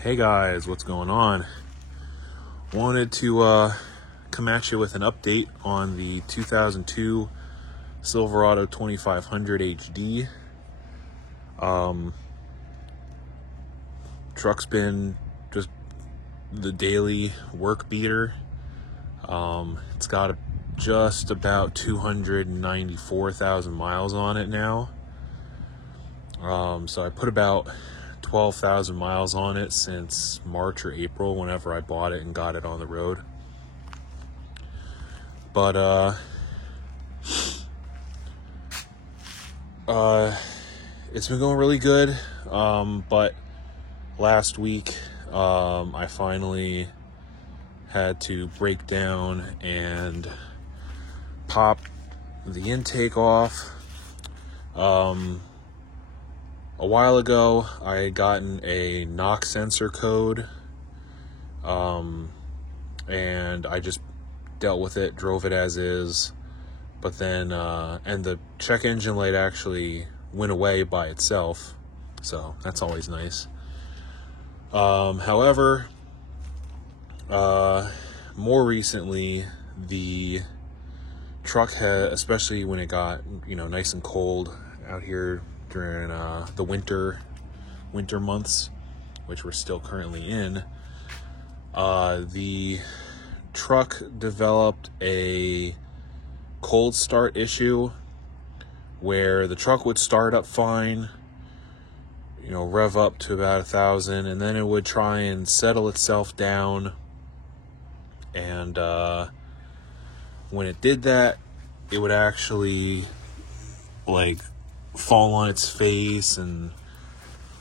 Hey guys, what's going on? Wanted to come at you with an update on the 2002 Silverado 2500 HD. Truck's been just the daily work beater. It's got just about 294,000 miles on it now. So I put about 12,000 miles on it since March or April, whenever I bought it and got it on the road. But it's been going really good. But last week I finally had to break down and pop the intake off. A while ago, I had gotten a knock sensor code, and I just dealt with it, drove it as is, but then, and the check engine light actually went away by itself, so that's always nice. However, more recently, the truck had, especially when it got, nice and cold out here during the winter months, which we're still currently in, the truck developed a cold start issue where the truck would start up fine, rev up to about 1,000, and then it would try and settle itself down. And when it did that, it would actually fall on its face and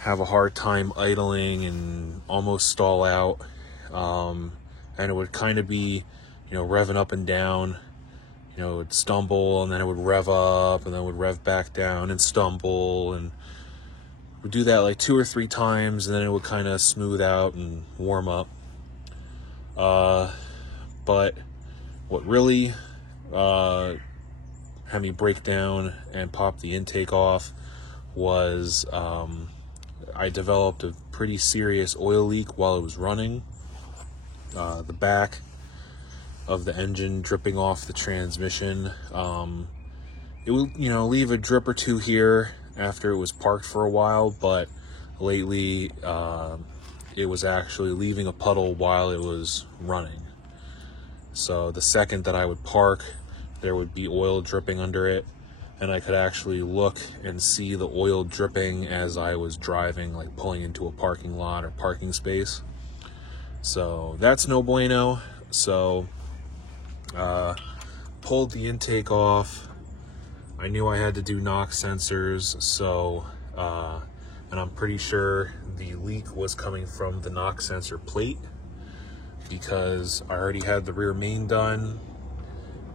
have a hard time idling and almost stall out. And it would kind of be, revving up and down. It would stumble, and then it would rev up, and then it would rev back down and stumble, and would do that like 2 or 3 times, and then it would kind of smooth out and warm up. But what really had me break down and pop the intake off was I developed a pretty serious oil leak while it was running. The back of the engine dripping off the transmission. It would, leave a drip or two here after it was parked for a while, but lately it was actually leaving a puddle while it was running. So the second that I would park, there would be oil dripping under it, and I could actually look and see the oil dripping as I was driving, like pulling into a parking lot or parking space. So that's no bueno. So pulled the intake off. I knew I had to do knock sensors, so and I'm pretty sure the leak was coming from the knock sensor plate, because I already had the rear main done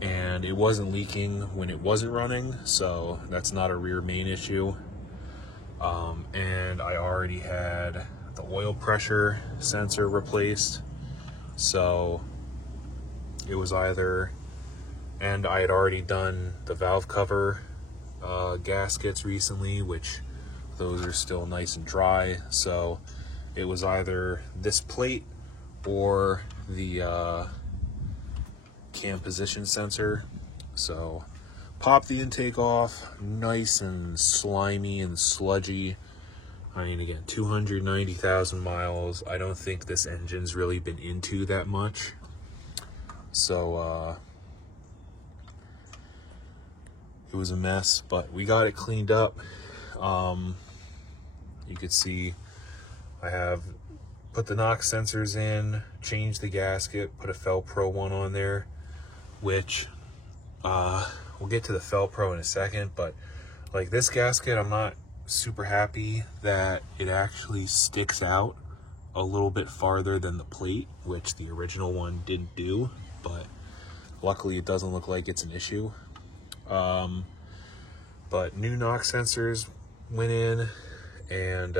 and it wasn't leaking when it wasn't running, so that's not a rear main issue. And I already had the oil pressure sensor replaced, so it was either, and I had already done the valve cover gaskets recently, which those are still nice and dry, so it was either this plate or the cam position sensor. So pop the intake off, nice and slimy and sludgy. I mean, again, 290,000 miles. I don't think this engine's really been into that much. So it was a mess, but we got it cleaned up. You could see I have put the knock sensors in, changed the gasket, put a Fel-Pro one on there, which we'll get to the Fel-Pro in a second, but like this gasket, I'm not super happy that it actually sticks out a little bit farther than the plate, which the original one didn't do, but luckily it doesn't look like it's an issue. But new knock sensors went in, and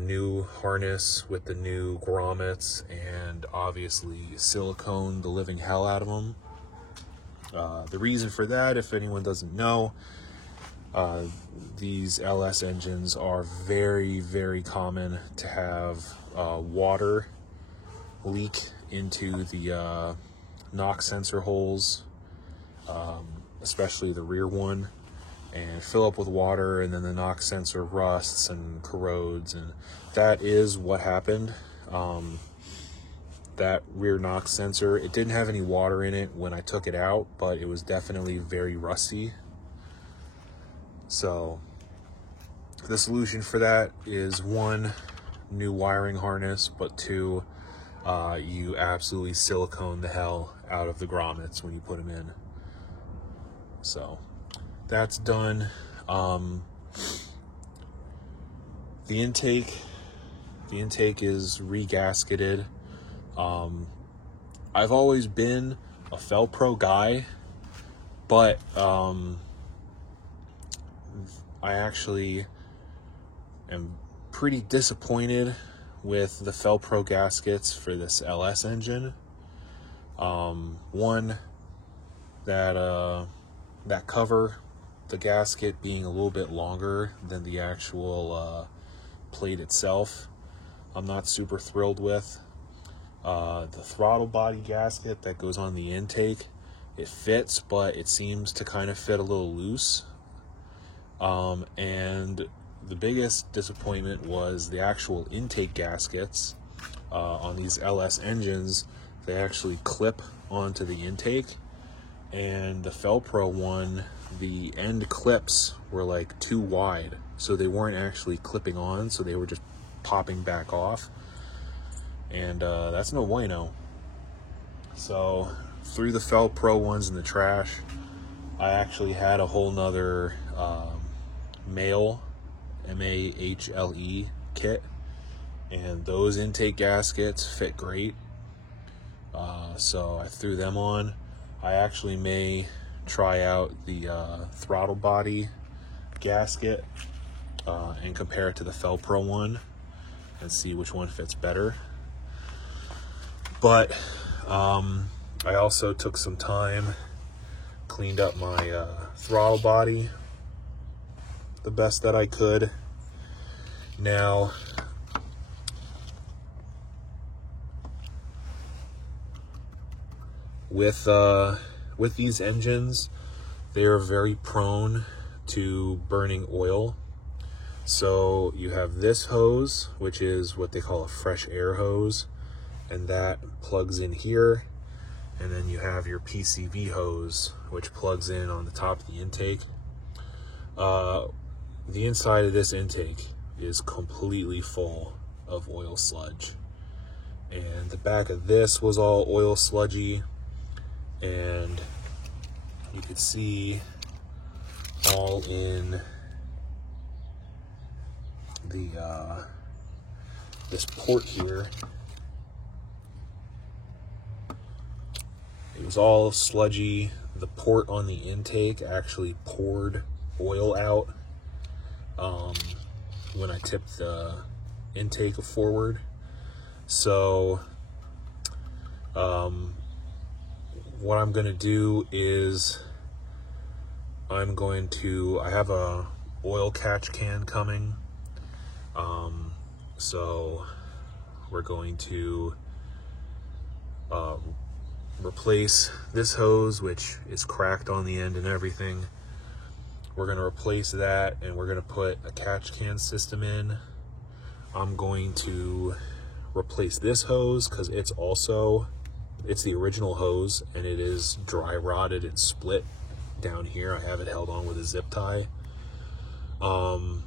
new harness with the new grommets, and obviously silicone the living hell out of them. The reason for that, if anyone doesn't know, These LS engines are very, very common to have water leak into the knock sensor holes, especially the rear one, and fill up with water, and then the knock sensor rusts and corrodes, and that is what happened. That rear knock sensor, it didn't have any water in it when I took it out, but it was definitely very rusty. So the solution for that is, one, new wiring harness, but two, you absolutely silicone the hell out of the grommets when you put them in. So that's done. The intake is regasketed. I've always been a Fel-Pro guy, but I actually am pretty disappointed with the Fel-Pro gaskets for this LS engine. One, that cover, the gasket being a little bit longer than the actual plate itself, I'm not super thrilled with. The throttle body gasket that goes on the intake, it fits, but it seems to kind of fit a little loose. And the biggest disappointment was the actual intake gaskets on these LS engines. They actually clip onto the intake, and the Fel-Pro one, the end clips were like too wide, so they weren't actually clipping on, so they were just popping back off, and that's no bueno. So threw the Fel-Pro ones in the trash. I actually had a whole nother Mahle, M-A-H-L-E kit, and those intake gaskets fit great, so I threw them on. I actually may try out the throttle body gasket and compare it to the Fel-Pro one and see which one fits better. But I also took some time, cleaned up my throttle body the best that I could. Now, with these engines, they are very prone to burning oil. So you have this hose, which is what they call a fresh air hose, and that plugs in here. And then you have your PCV hose, which plugs in on the top of the intake. The inside of this intake is completely full of oil sludge, and the back of this was all oil sludgy, and you could see all in the this port here. It was all sludgy. The port on the intake actually poured oil out when I tipped the intake forward. So what I'm going to do is I have a oil catch can coming. So we're going to replace this hose, which is cracked on the end and everything. We're going to replace that, and we're going to put a catch can system in. I'm going to replace this hose because it's the original hose, and it is dry rotted and split down here. I have it held on with a zip tie. I'm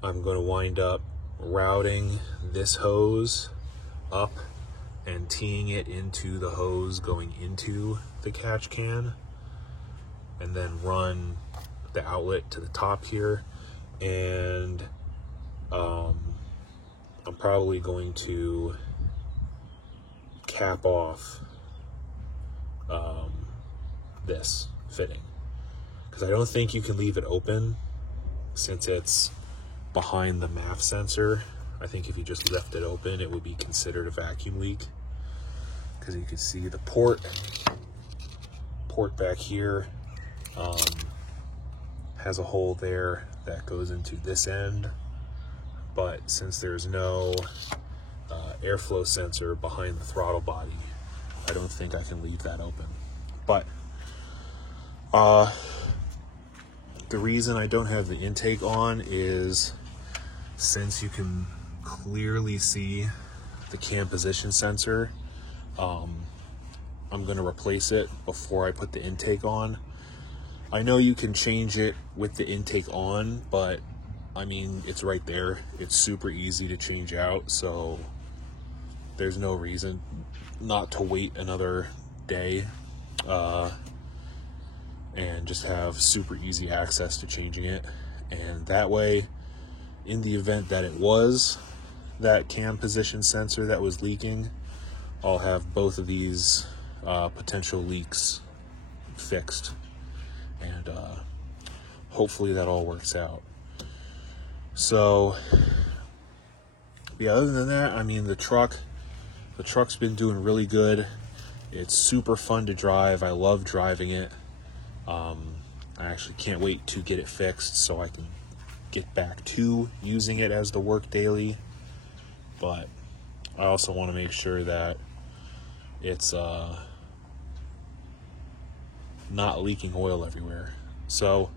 going to wind up routing this hose up and teeing it into the hose going into the catch can, and then run the outlet to the top here. And I'm probably going to cap off this fitting, because I don't think you can leave it open since it's behind the MAF sensor. I think if you just left it open, it would be considered a vacuum leak, because you can see the port back here. has a hole there that goes into this end, but since there's no airflow sensor behind the throttle body, I don't think I can leave that open. But the reason I don't have the intake on is since you can clearly see the cam position sensor, I'm going to replace it before I put the intake on. I know you can change it with the intake on, but I mean, it's right there. It's super easy to change out, so there's no reason not to wait another day and just have super easy access to changing it. And that way, in the event that it was that cam position sensor that was leaking, I'll have both of these potential leaks fixed, and hopefully that all works out. So yeah, other than that, I mean, the truck's been doing really good. It's super fun to drive. I love driving it. I actually can't wait to get it fixed so I can get back to using it as the work daily. But I also want to make sure that it's not leaking oil everywhere. So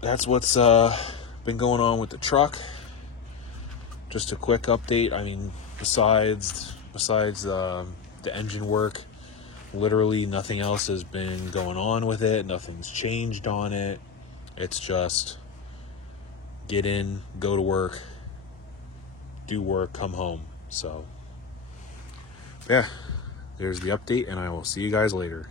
that's what's been going on with the truck. Just a quick update. I mean, besides the engine work, literally nothing else has been going on with it. Nothing's changed on it. It's just get in, go to work, do work, come home. So yeah, there's the update, and I will see you guys later.